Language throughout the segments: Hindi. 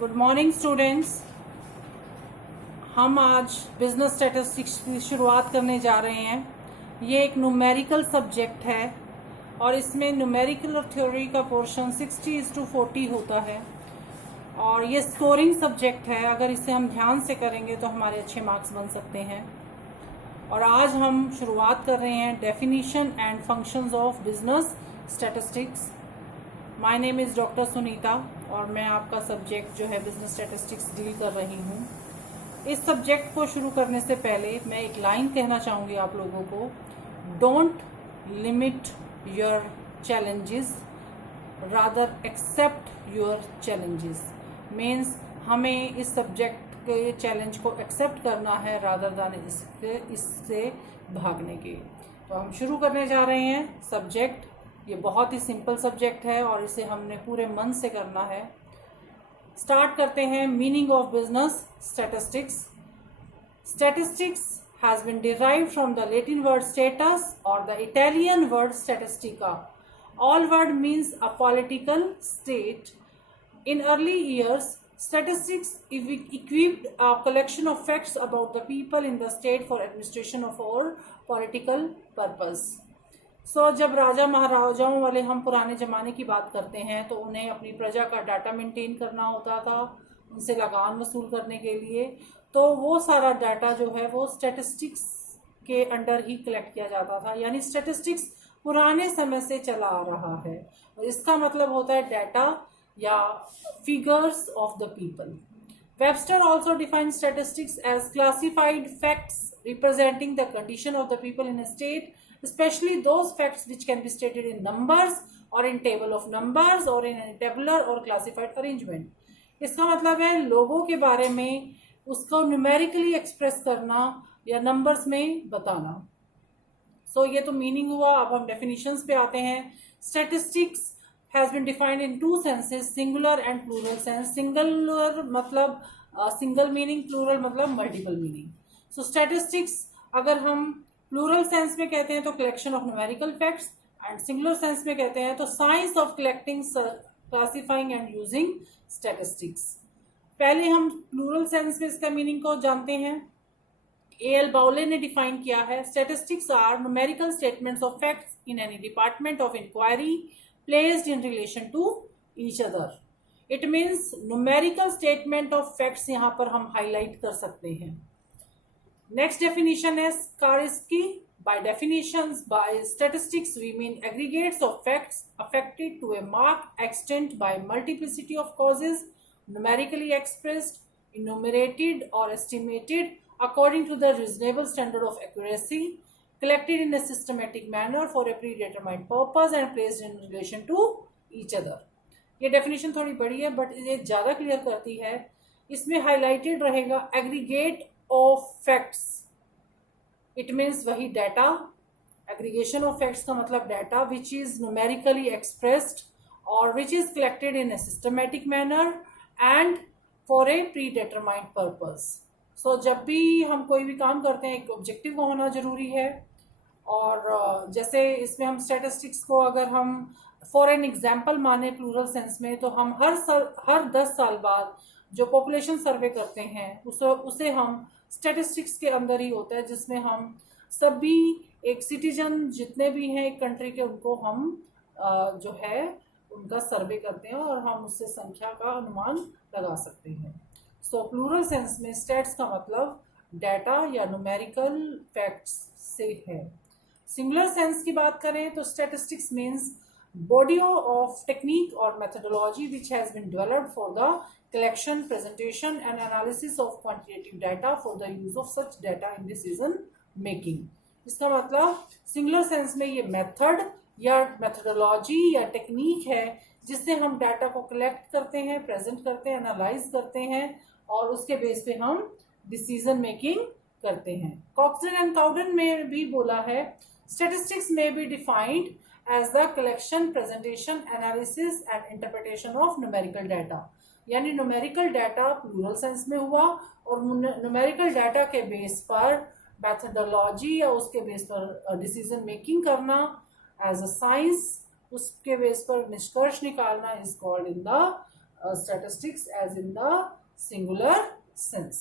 Good morning students. हम आज बिजनेस स्टैटिस्टिक्स की शुरुआत करने जा रहे हैं। ये एक न्यूमेरिकल सब्जेक्ट है और इसमें न्यूमेरिकल और थ्योरी का पोर्शन 60:40 होता है और ये स्कोरिंग सब्जेक्ट है। अगर इसे हम ध्यान से करेंगे तो हमारे अच्छे मार्क्स बन सकते हैं। और आज हम शुरुआत कर रहे हैं definition and functions of business statistics. My name is doctor Sunita और मैं आपका सब्जेक्ट जो है बिजनेस स्टैटिस्टिक्स डील कर रही हूँ। इस सब्जेक्ट को शुरू करने से पहले मैं एक लाइन कहना चाहूँगी आप लोगों को, don't limit your challenges rather accept your challenges. Means हमें इस सब्जेक्ट के चैलेंज को एक्सेप्ट करना है रादर दैन इससे भागने के। तो हम शुरू करने जा रहे हैं सब्जेक्ट। ये बहुत ही सिंपल सब्जेक्ट है और इसे हमने पूरे मन से करना है। स्टार्ट करते हैं। Meaning of business statistics. Statistics has been derived from the Latin word status और the Italian word statistica. All word means a political state. In early years, statistics equipped a collection of facts about the people in the state for administration of or political purpose. जब राजा महाराजाओं वाले हम पुराने ज़माने की बात करते हैं तो उन्हें अपनी प्रजा का डाटा मेंटेन करना होता था, उनसे लगान वसूल करने के लिए। तो वो सारा डाटा जो है वो स्टैटिस्टिक्स के अंडर ही कलेक्ट किया जाता था। यानी स्टैटिस्टिक्स पुराने समय से चला आ रहा है और इसका मतलब होता है डाटा या figures of the people. Webster also defines statistics as classified facts representing the condition of the people in a state, especially those facts which can be stated in numbers or in table of numbers or in a tabular or classified arrangement. इसका मतलब है लोगों के बारे में उसको न्यूमेरिकली एक्सप्रेस करना या नंबर्स में बताना। ये तो मीनिंग हुआ। अब हम डेफिनेशंस पे आते हैं। Statistics has been defined in two senses, singular and plural sense. Singular मतलब single meaning, plural मतलब multiple meaning. So statistics अगर हम plural sense में कहते हैं तो collection of numerical facts, and singular sense में कहते हैं तो science of collecting, classifying and using statistics. पहले हम plural sense में इसका meaning को जानते हैं। A.L. बाउले ने डिफाइन किया है, statistics are numerical statements of facts in any department of inquiry placed in relation to each other. It means numerical statement of facts यहाँ पर हम highlight कर सकते हैं। Next definition is Karski. By definitions, by statistics we mean aggregates of facts affected to a marked extent by multiplicity of causes, numerically expressed, enumerated or estimated according to the reasonable standard of accuracy, collected in a systematic manner for a predetermined purpose and placed in relation to each other. ये डेफिनेशन थोड़ी बड़ी है बट ये ज़्यादा क्लियर करती है। इसमें हाईलाइटेड रहेगा aggregate of facts. It means वही डाटा। एग्रीगेशन ऑफ फैक्ट्स का मतलब data which is numerically expressed और which is collected in a systematic manner and for a pre determined purpose. जब भी हम कोई भी काम करते हैं एक ऑब्जेक्टिव होना ज़रूरी है। और जैसे इसमें हम स्टैटिस्टिक्स को अगर हम फॉर एन एग्जाम्पल माने प्लूरल सेंस में तो हम हर 10 साल बाद जो पॉपुलेशन सर्वे करते हैं उसे हम स्टैटिस्टिक्स के अंदर ही होता है, जिसमें हम सभी एक सिटीजन जितने भी हैं एक कंट्री के उनको हम जो है उनका सर्वे करते हैं और हम उससे संख्या का अनुमान लगा सकते हैं। प्लूरल सेंस में स्टैट्स का मतलब डाटा या न्यूमेरिकल फैक्ट्स से है। सिंगुलर सेंस की बात करें तो statistics means body of technique और methodology which has been developed for the collection, presentation and analysis of quantitative data for the use of such data in decision making. इसका मतलब सिंगुलर सेंस में ये मेथड या मेथडोलॉजी या टेक्निक है जिससे हम डाटा को कलेक्ट करते हैं, प्रेजेंट करते हैं, एनालाइज करते हैं और उसके बेस पे हम डिसीजन मेकिंग करते हैं। कॉक्सन एंड काउडन में भी बोला है, स्टैटिस्टिक्स में be defined as the collection, presentation, analysis and interpretation of numerical data. यानी न्यूमेरिकल डाटा प्लूरल सेंस में हुआ और न्यूमेरिकल डाटा के बेस पर मैथडोलॉजी या उसके बेस पर डिसीजन मेकिंग करना एज अ साइंस, उसके बेस पर निष्कर्ष निकालना is called in the statistics as in the singular sense.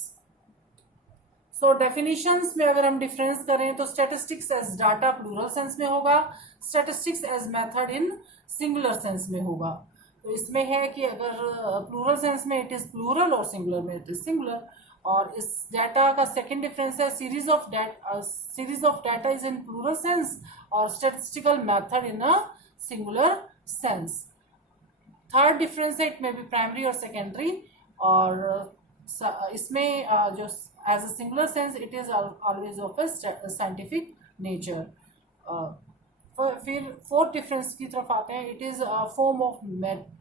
So definitions में अगर हम डिफरेंस करें तो statistics as data plural sense में होगा, statistics as method in singular sense में होगा. तो इसमें है कि अगर प्लूरल सेंस में इट इज प्लूरल और सिंगुलर में इट इज सिंगुलर. और इस डाटा का सेकंड डिफरेंस है series of data is in plural sense और statistical method in a singular sense. Third difference है इट में बी प्राइमरी और सेकेंडरी. और इसमें जो as a singular sense it is always of a scientific nature. फिर फोर्थ डिफरेंस की तरफ आते हैं. It is form of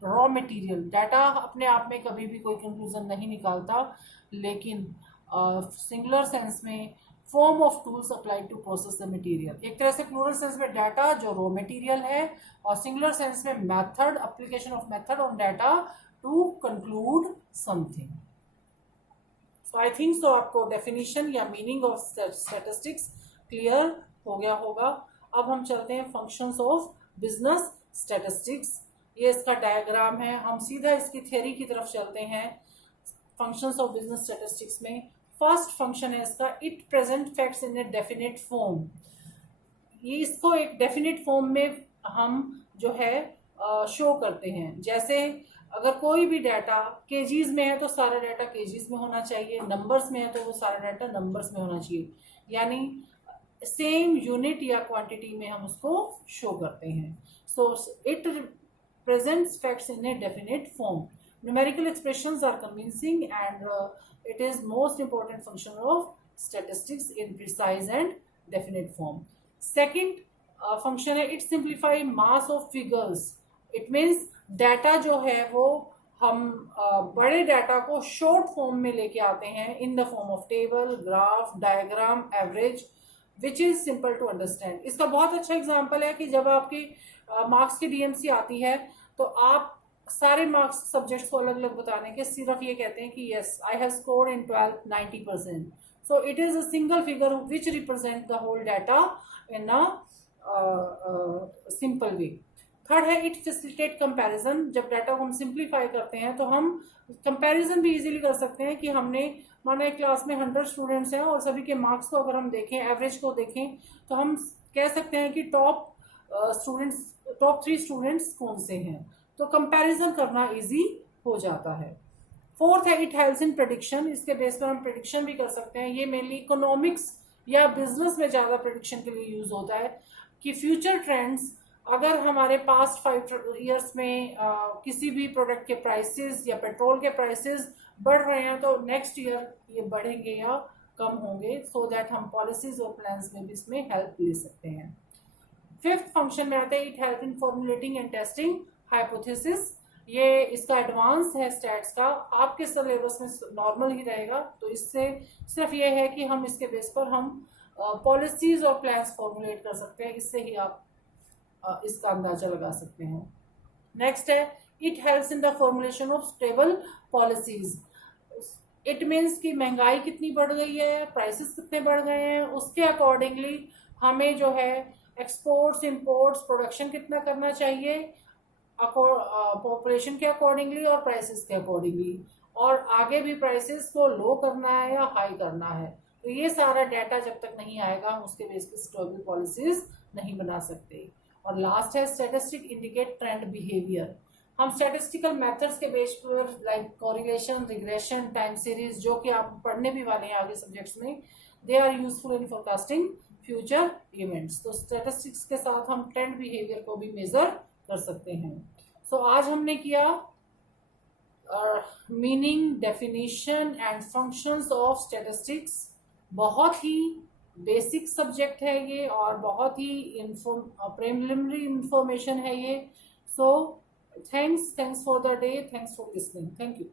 raw material. Data अपने आप में कभी भी कोई कंक्लूजन नहीं निकालता, लेकिन सिंगुलर सेंस में form of tools applied to process the material. एक तरह से प्लूरल सेंस में डाटा जो रॉ मटेरियल है और सिंगुलर सेंस में method, application of method on data to conclude something. So I think so आपको डेफिनेशन या मीनिंग ऑफ स्टैटिस्टिक्स क्लियर हो गया होगा. अब हम चलते हैं फंक्शंस ऑफ बिजनेस स्टैटिस्टिक्स. ये इसका डायग्राम है. हम सीधा इसकी थ्योरी की तरफ चलते हैं. फंक्शंस ऑफ बिजनेस स्टैटिस्टिक्स में फर्स्ट फंक्शन है इसका it present facts in a definite form. ये इसको एक डेफिनेट फॉर्म में हम जो है शो करते हैं. जैसे अगर कोई भी डाटा केजीज में है तो सारा डाटा केजीज में होना चाहिए, नंबर्स में है तो वो सारा डाटा नंबर्स में होना चाहिए, यानी सेम यूनिट या क्वांटिटी में हम उसको शो करते हैं. So it presents facts in a definite form. Numerical expressions are convincing and it is most important function of statistics in precise and definite form. Second function है it simplify mass of figures. It means data जो है वो हम बड़े डाटा को शॉर्ट फॉर्म में लेके आते हैं in the form of table, graph, diagram, average, which is simple to understand. इसका बहुत अच्छा एग्जांपल है कि जब आपकी मार्क्स की डीएमसी आती है तो आप सारे मार्क्स सब्जेक्ट्स को अलग अलग बताने के सिर्फ ये कहते हैं कि yes I have scored in 12th 90%. So it is a single figure which represent the whole data in a simple way. Third है इट फैसिलिटेट कंपैरिजन. जब डाटा को हम सिंप्लीफाई करते हैं तो हम कंपैरिजन भी इजीली कर सकते हैं कि हमने माना एक क्लास में 100 स्टूडेंट्स हैं और सभी के मार्क्स को अगर हम देखें, एवरेज को देखें, तो हम कह सकते हैं कि टॉप 3 स्टूडेंट्स कौन से हैं. तो कंपैरिजन करना इजी हो जाता है. फोर्थ है इट हेल्प्स इन प्रेडिक्शन. इसके बेस पर हम प्रेडिक्शन भी कर सकते हैं. ये मेनली इकोनॉमिक्स या बिजनेस में ज़्यादा प्रेडिक्शन के लिए यूज होता है कि फ्यूचर ट्रेंड्स अगर हमारे पास्ट 5 ईयर्स में किसी भी प्रोडक्ट के प्राइसेस या पेट्रोल के प्राइसेस बढ़ रहे हैं तो नेक्स्ट ईयर ये बढ़ेंगे या कम होंगे, सो दैट हम पॉलिसीज और प्लान्स में भी इसमें हेल्प ले सकते हैं. फिफ्थ फंक्शन में आते हैं it help in formulating and testing hypothesis. ये इसका एडवांस है स्टैट्स का. आपके सिलेबस में नॉर्मल ही रहेगा, तो इससे सिर्फ ये है कि हम इसके बेस पर हम पॉलिसीज और प्लान्स फॉर्मुलेट कर सकते हैं. इससे ही आप इसका अंदाजा लगा सकते हैं. नेक्स्ट है it helps in the formulation of stable policies. It means कि महंगाई कितनी बढ़ गई है, प्राइसेस कितने बढ़ गए हैं, उसके अकॉर्डिंगली हमें जो है एक्सपोर्ट्स, इंपोर्ट्स, प्रोडक्शन कितना करना चाहिए पॉपुलेशन के अकॉर्डिंगली और प्राइसेस के अकॉर्डिंगली, और आगे भी प्राइसेस को लो करना है या हाई करना है. तो ये सारा डाटा जब तक नहीं आएगा हम उसके बेस पे स्टेबल पॉलिसीज नहीं बना सकते. और लास्ट है स्टैटिस्टिक इंडिकेट ट्रेंड बिहेवियर. हम स्टैटिस्टिकल मेथड्स के बेस पर like correlation, regression, time series, जो कि आप पढ़ने भी वाले हैं आगे सब्जेक्ट्स में, they are useful in forecasting future events. तो स्टैटिस्टिक्स के साथ हम ट्रेंड बिहेवियर को भी मेजर कर सकते हैं. सो आज हमने किया meaning, definition and functions of statistics. बहुत ही बेसिक सब्जेक्ट है ये और बहुत ही प्रिलिमिनरी इंफॉर्मेशन है ये. So thanks for the day, thanks for listening, thank you.